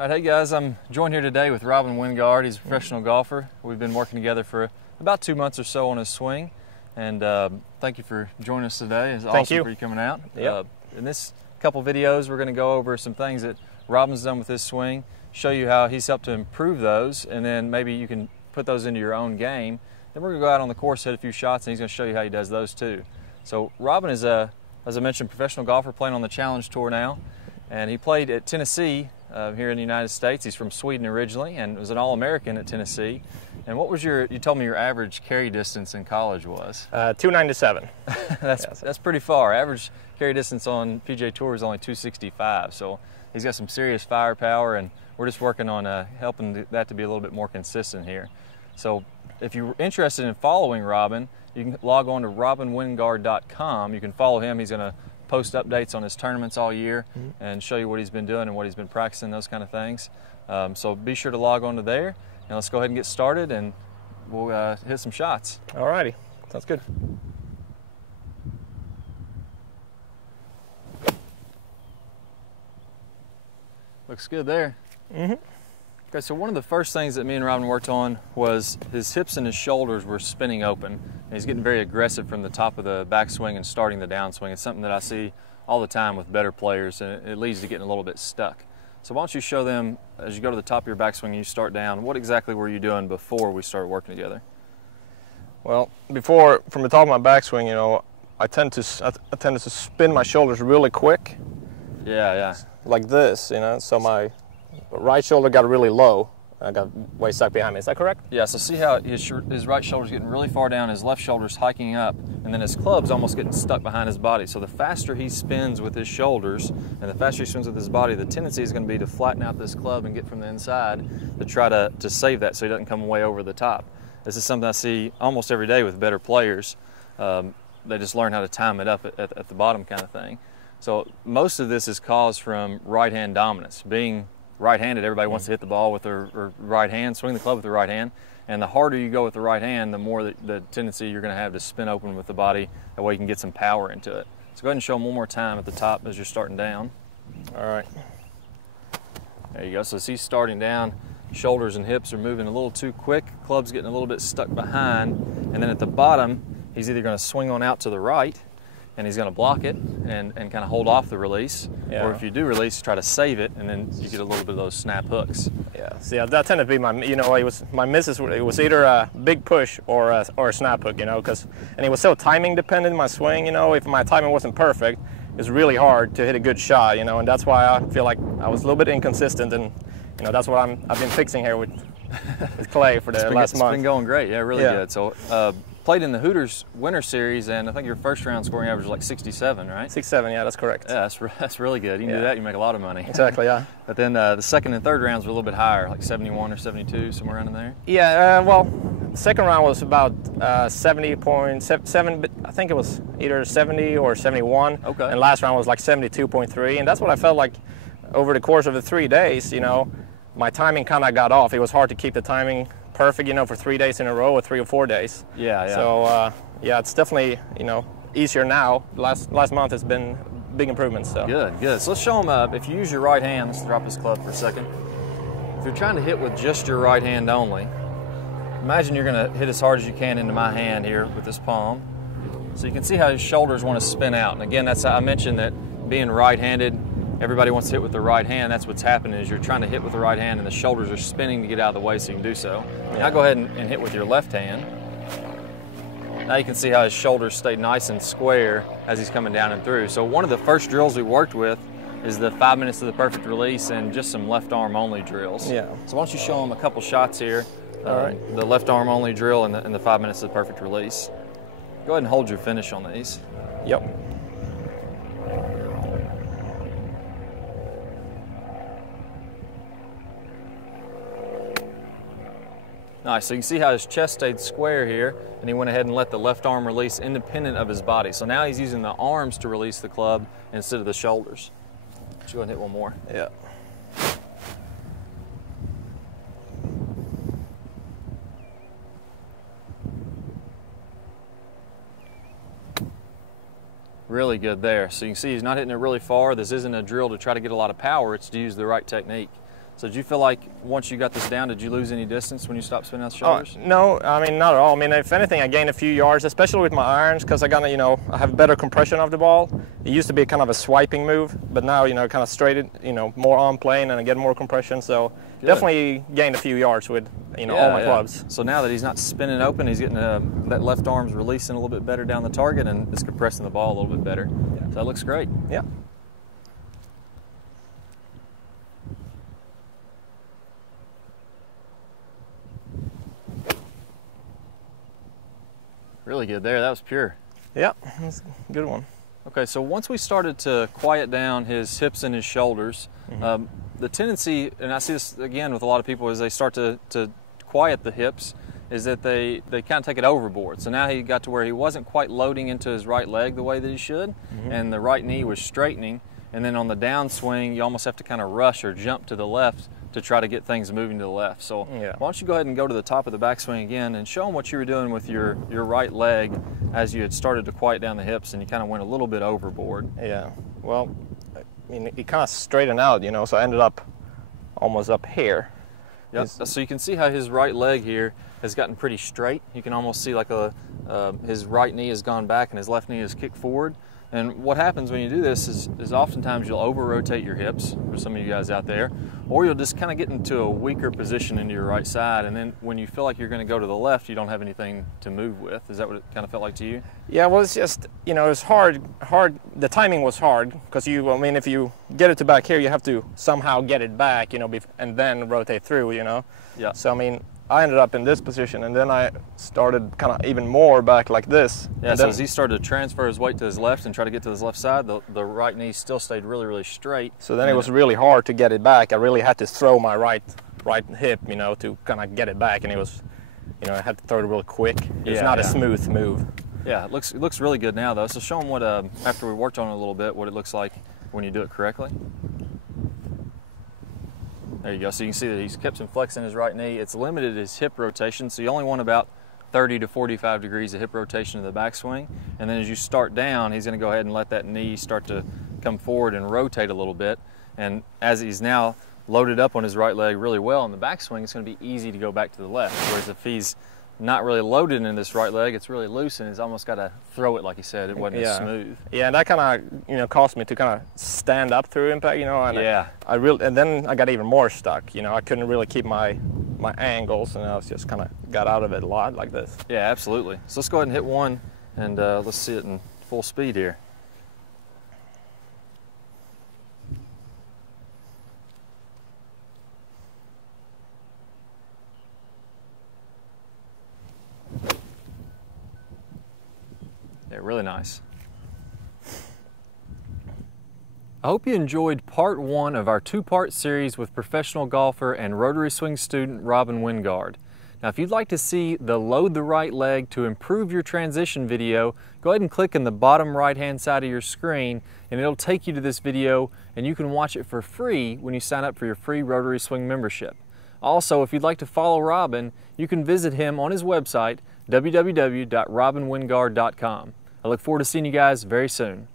All right, hey guys, I'm joined here today with Wingardh. He's a professional golfer. We've been working together for about 2 months or so on his swing, and thank you for joining us today. It's awesome for you coming out. Yep. In this couple videos, we're going to go over some things that Robin's done with his swing, show you how he's helped to improve those, and then maybe you can put those into your own game. Then we're going to go out on the course, hit a few shots, and he's going to show you how he does those too. So Robin is a, as I mentioned, professional golfer playing on the Challenge Tour now, and he played at Tennessee here in the United States. He's from Sweden originally and was an All-American at Tennessee. And what was you told me your average carry distance in college was? 297. That's pretty far. Average carry distance on PGA Tour is only 265. So he's got some serious firepower, and we're just working on helping that to be a little bit more consistent here. So if you're interested in following Robin, you can log on to Wingardh.com. You can follow him. He's going to post updates on his tournaments all year and show you what he's been doing and what he's been practicing, those kind of things. So be sure to log on to there, and let's go ahead and get started, and we'll hit some shots. All righty, sounds good. Looks good there. Okay, so one of the first things that me and Robin worked on was his hips and his shoulders were spinning open. And he's getting very aggressive from the top of the backswing and starting the downswing. It's something that I see all the time with better players, and it leads to getting a little bit stuck. So why don't you show them, as you go to the top of your backswing and you start down, what exactly were you doing before we started working together? Well, before, from the top of my backswing, you know, I tended to spin my shoulders really quick. Yeah. Like this, you know, so my right shoulder got really low. I got way stuck behind me. Is that correct? Yeah, so see how his right shoulder's getting really far down, his left shoulder's hiking up, and then his club's almost getting stuck behind his body. So the faster he spins with his shoulders and the faster he spins with his body, the tendency is going to be to flatten out this club and get from the inside to try to save that so he doesn't come way over the top. This is something I see almost every day with better players. They just learn how to time it up at the bottom kind of thing. So most of this is caused from right-hand dominance. Being right-handed, everybody wants to hit the ball with their right hand, swing the club with the right hand, and the harder you go with the right hand, the more the tendency you're going to have to spin open with the body. That way you can get some power into it. So go ahead and show them one more time at the top as you're starting down. All right. There you go. So as he's starting down, shoulders and hips are moving a little too quick, club's getting a little bit stuck behind, and then at the bottom, he's either going to swing on out to the right, and he's going to block it and kind of hold off the release. Yeah. Or if you do release, try to save it, and then you get a little bit of those snap hooks. Yeah, so yeah, that tended to be my, you know, my misses, it was either a big push or a snap hook, you know, and it was so timing dependent, my swing, you know. If my timing wasn't perfect, it was really hard to hit a good shot, you know, and that's why I feel like I was a little bit inconsistent, and, you know, that's what I've been fixing here with Clay for the last month. It's been going great, yeah, really good. So, played in the Hooters Winter Series, and I think your first round scoring average was like 67, right? 67, yeah, that's correct. Yeah, that's really good. You can do that, you make a lot of money. Exactly, yeah. But then the second and third rounds were a little bit higher, like 71 or 72, somewhere around in there. Yeah, well, the second round was about 70.7, but I think it was either 70 or 71. Okay. And last round was like 72.3, and that's what I felt like over the course of the 3 days, you know. My timing kind of got off. It was hard to keep the timing perfect, you know, for 3 days in a row or 3 or 4 days. Yeah. So yeah, it's definitely, you know, easier now. Last month has been big improvements. So good. So let's show them. If you use your right hand, let's drop this club for a second. If you're trying to hit with just your right hand only, imagine you're going to hit as hard as you can into my hand here with this palm. So you can see how his shoulders want to spin out. And again, that's how I mentioned that being right-handed, everybody wants to hit with the right hand. That's what's happening is you're trying to hit with the right hand and the shoulders are spinning to get out of the way so you can do so. Now go ahead and hit with your left hand. Now you can see how his shoulders stay nice and square as he's coming down and through. So one of the first drills we worked with is the 5 minutes to the perfect release and just some left arm only drills. Yeah. So why don't you show them a couple shots here. All right. The left arm only drill and the 5 minutes to the perfect release. Go ahead and hold your finish on these. Yep. Nice, so you can see how his chest stayed square here, and he went ahead and let the left arm release independent of his body. So now he's using the arms to release the club instead of the shoulders. Let's go ahead and hit one more. Yeah. Really good there. So you can see he's not hitting it really far. This isn't a drill to try to get a lot of power. It's to use the right technique. So did you feel like once you got this down, did you lose any distance when you stopped spinning out the shoulders? No, I mean, not at all. I mean, if anything, I gained a few yards, especially with my irons, because I got, you know, I have better compression of the ball. It used to be kind of a swiping move, but now, you know, kind of straighted, you know, more on plane and I get more compression. So Good. Definitely gained a few yards with, you know, all my clubs. So now that he's not spinning open, he's getting that left arm's releasing a little bit better down the target, and it's compressing the ball a little bit better. Yeah. So that looks great. Yeah. Really good there. That was pure. Yeah, that's a good one. Okay, so once we started to quiet down his hips and his shoulders, the tendency, and I see this again with a lot of people, as they start to quiet the hips, is that they kind of take it overboard. So now he got to where he wasn't quite loading into his right leg the way that he should, and the right knee was straightening, and then on the downswing, you almost have to kind of rush or jump to the left to try to get things moving to the left. So why don't you go ahead and go to the top of the backswing again and show them what you were doing with your right leg as you had started to quiet down the hips and you kind of went a little bit overboard. Yeah, well, I mean, it kind of straightened out, you know, so I ended up almost up here. Yep. So you can see how his right leg here has gotten pretty straight. You can almost see like his right knee has gone back and his left knee is kicked forward. And what happens when you do this is oftentimes you'll over-rotate your hips, for some of you guys out there, or you'll just kind of get into a weaker position into your right side, and then when you feel like you're going to go to the left, you don't have anything to move with. Is that what it kind of felt like to you? Yeah, well, it's just, you know, it's hard. The timing was hard, because I mean, if you get it to back here, you have to somehow get it back, you know, and then rotate through, you know? Yeah. So, I mean, I ended up in this position, and then I started kind of even more back like this. Yeah, so as he started to transfer his weight to his left and try to get to his left side, the right knee still stayed really, really straight. So then it was really hard to get it back. I really had to throw my right hip, you know, to kind of get it back, and it was, you know, I had to throw it real quick. It's not a smooth move. Yeah, it looks really good now, though. So show them what, after we worked on it a little bit, what it looks like when you do it correctly. There you go. So you can see that he's kept some flex in his right knee. It's limited his hip rotation, so you only want about 30 to 45 degrees of hip rotation in the backswing. And then as you start down, he's going to go ahead and let that knee start to come forward and rotate a little bit. And as he's now loaded up on his right leg really well in the backswing, it's going to be easy to go back to the left. Whereas if he's not really loaded in this right leg, it's really loose, and he's almost got to throw it, like he said. It wasn't as smooth. Yeah, and that kind of, you know, caused me to kind of stand up through impact, you know, and and then I got even more stuck, you know. I couldn't really keep my angles, and I was just kind of got out of it a lot like this. Yeah, absolutely. So let's go ahead and hit one, and let's see it in full speed here. Yeah, really nice. I hope you enjoyed part one of our two-part series with professional golfer and Rotary Swing student Robin Wingardh. Now, if you'd like to see the Load the Right Leg to Improve Your Transition video, go ahead and click in the bottom right-hand side of your screen, and it'll take you to this video, and you can watch it for free when you sign up for your free Rotary Swing membership. Also, if you'd like to follow Robin, you can visit him on his website, www.robinwingardh.com. I look forward to seeing you guys very soon.